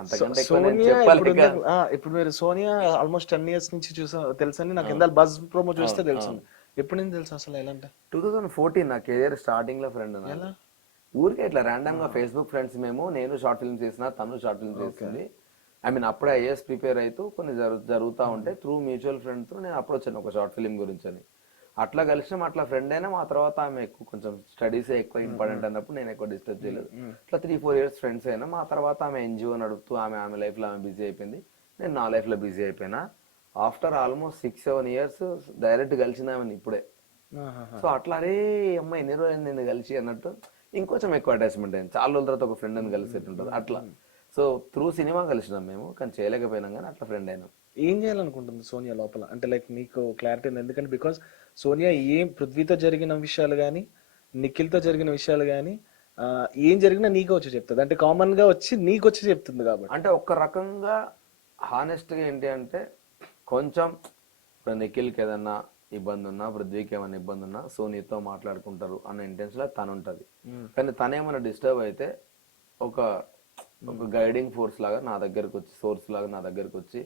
అంతకంటే ఎక్కువ నేను సోనియా ఇప్పుడు చెప్పలేక. ఇప్పుడు మీరు సోనియా ఆల్మోస్ట్ 10 years నుంచి తెలుసని నాకు ఇందాక బజ్ ప్రోమో చూస్తే తెలుసు. ఎప్పటి నుంచి తెలుసు అసలు ఎలా అంటే 2014 నా కెరియర్ స్టార్టింగ్ లో ఫ్రెండ్ నాకు. ఎలా? ఊరికే ఇట్లా ర్యాండమ్ గా ఫేస్బుక్ ఫ్రెండ్స్ మేము, నేను షార్ట్ ఫిల్మ్స్ చేసిన, తను షార్ట్ ఫిల్మ్స్ చేస్తుంది. ఐ మీన్ అప్పుడే ఐఏఎస్ ప్రిపేర్ అవుతూ కొన్ని జరుగుతూ ఉంటే త్రూ మ్యూచువల్ ఫ్రెండ్ తో నేను అప్రోచ్ అయ్యాను ఒక షార్ట్ ఫిల్మ్ గురించి అని. అట్లా కలిసినాం, అట్లా ఫ్రెండ్ అయినా. ఆ తర్వాత ఆమె ఎక్కువ కొంచెం స్టడీస్ ఎక్కువ ఇంపార్టెంట్ అన్నప్పుడు నేను ఎక్కువ డిస్టర్బ్ చేయలేదు. ఇట్లా 3-4 years ఫ్రెండ్స్ అయినా. ఆ తర్వాత ఆమె ఎన్జిఓ నడుపుతూ ఆమె లైఫ్ లో ఆమె బిజీ అయిపోయింది, నేను నా లైఫ్ లో బిజీ అయిపోయినా. ఆఫ్టర్ ఆల్మోస్ట్ 6-7 years డైరెక్ట్ కలిసింది ఆమెను ఇప్పుడే. సో అట్లా అరే అమ్మాయి ఎన్ని రోజులు నేను కలిసి అన్నట్టు ఇంకొంచెం ఎక్కువ అటాచ్మెంట్ అయింది. చాలా రోజుల తర్వాత ఒక ఫ్రెండ్ అని కలిసి ఉంటుంది అట్లా. సో త్రూ సినిమా కలిసినాం మేము, కానీ చేయలేకపోయినాం, కానీ అట్లా ఫ్రెండ్ అయినాం. ఏం చేయాలనుకుంటుంది సోనియా లోపల అంటే లైక్ మీకు క్లారిటీ ఉంది? ఎందుకంటే బికాస్ సోనియా ఏం పృథ్వీతో జరిగిన విషయాలు కానీ నిఖిల్తో జరిగిన విషయాలు కానీ ఏం జరిగినా నీకు వచ్చి చెప్తుంది, అంటే కామన్ గా వచ్చి నీకు వచ్చి చెప్తుంది కాబట్టి. అంటే ఒక రకంగా హానెస్ట్ గా ఏంటి అంటే కొంచెం ఇప్పుడు నిఖిల్కి ఏదన్నా ఇబ్బంది ఉన్నా, పృథ్వీకి ఏమైనా ఇబ్బంది ఉన్నా సోనీతో మాట్లాడుకుంటారు అన్న ఇంటెన్షన్ లో తను ఉంటది. కానీ తనేమైనా డిస్టర్బ్ అయితే ఒక గైడింగ్ ఫోర్స్ లాగా నా దగ్గరకు వచ్చి, సోర్స్ లాగా నా దగ్గరకు వచ్చి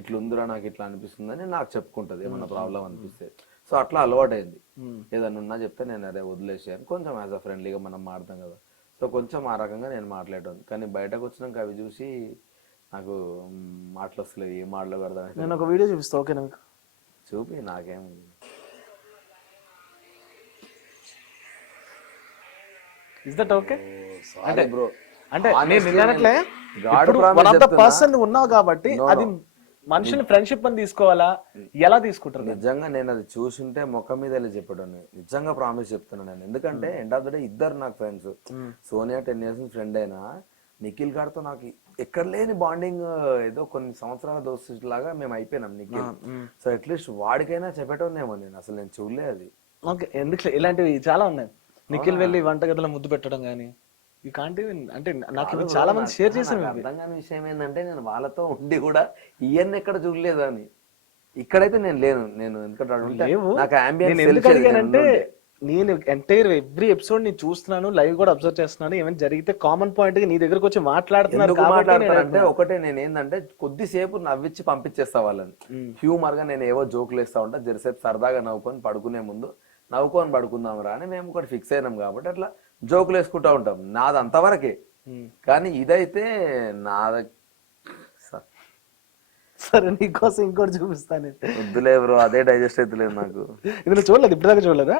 ఇట్లుందిరా నాకు ఇట్లా అనిపిస్తుందని నాకు చెప్పుకుంటది ఏమన్నా ప్రాబ్లం అనిపిస్తే. సో అట్లా అలవాటైంది. ఏదన్నా ఉన్నా చెప్తే నేను అదే వదిలేసాను, కొంచెం యాజ్ అ ఫ్రెండ్లీగా మనం మాడతాం కదా. సో కొంచెం ఆ రకంగా నేను మాట్లాడేది. కానీ బయటకు వచ్చినాక అవి చూసి నాకు మాటలు వస్తలేదు, ఏ మాటలు అర్థం. నేను ఒక వీడియో చూపిస్తా, ఓకేనా మీకు? చూపి, నాకేం. Is that okay? అంటే బ్రో, అంటే నేను నిన్నట్లే వన్ ఆఫ్ ద పర్సన్ ఉన్నావు కాబట్టి అది మనుషుని ఫ్రెండ్షిప్ అని తీసుకోవాలా, ఎలా తీసుకుంటారు? నిజంగా నేను అది చూసుంటే ముఖం మీద వెళ్ళి చెప్పడం, నిజంగా ప్రామిస్ చెప్తున్నాను నేను. ఎందుకంటే ఎండ్ ఆఫ్ ద డే ఇద్దరు నాకు ఫ్రెండ్స్. సోనియా 10 years ఫ్రెండ్ అయినా, నిఖిల్ గారితో నాకు ఎక్కడ లేని బాండింగ్, ఏదో కొన్ని సంవత్సరాల దోస్తు లాగా మేము అయిపోయినాం నిఖిల్. సో అట్లీస్ట్ వాడికైనా చెప్పేటోనేమో, నేను అసలు నేను చూడలే అది. ఓకే, ఎందుకు ఇలాంటివి చాలా ఉన్నాయి. నిఖిల్ వెళ్ళి వంటగదిలో ముద్దు పెట్టడం కానీ ఈ కాంటి, అంటే నాకు ఇవి చాలా మంది షేర్ చేశారు. అర్థం కాని విషయం ఏంటంటే నేను వాళ్ళతో ఉండి కూడా ఇవన్నీ ఎక్కడ చూడలేదు అని. ఇక్కడైతే నేను లేను, నేను ఎందుకు అడిగానంటే నేను ఎంటైర్ ఎవ్రీ ఎపిసోడ్ నేను చూస్తున్నాను, లైవ్ కూడా అబ్జర్వ్ చేస్తున్నాను. ఏమైనా జరిగితే కామన్ పాయింట్ గా నీ దగ్గరకు వచ్చి మాట్లాడుతున్నానంటే ఒకటే, నేను ఏంటంటే కొద్దిసేపు నవ్విచ్చి పంపించేస్తా వాళ్ళని. హ్యూమర్ గా నేను ఏవో జోకులు వేస్తా ఉంటా, జరసేపు సరదాగా నవ్వుకొని పడుకునే ముందు నవ్వుకొని పడుకుందాం రా అని మేము ఒకటి ఫిక్స్ అయినాం కాబట్టి అట్లా జోకులు వేసుకుంటా ఉంటాం. నాది అంతవరకే. కానీ ఇదైతే నాద. సరే నీకోసం ఇంకోటి చూపిస్తాను. వద్దులే బ్రో, అదే డైజెస్ట్ అవుతలేదు నాకు. ఇది చూడలేదు, ఇప్పటిదాకా చూడలేదా?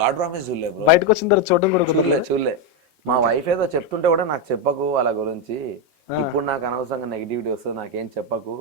గాడ్ ప్రామిస్ చూడలే బ్రో. బయటకు వచ్చిన తర్వాత చూడడం కూడా చూడలే. మా వైఫ్ ఏదో చెప్తుంటే కూడా నాకు చెప్పకు వాళ్ళ గురించి. ఇప్పుడు నాకు అనవసరంగా నెగిటివిటీ వస్తుంది, నాకేం చెప్పకు.